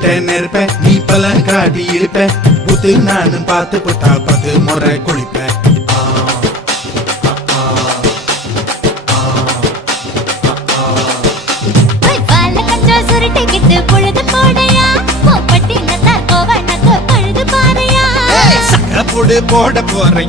கிட்ட நெருப்பேன் நீ பல காட்டி இருப்பேன் புத்து நானும் பார்த்து புட்டா 10 முறை குளிப்பேன் போட போறேன்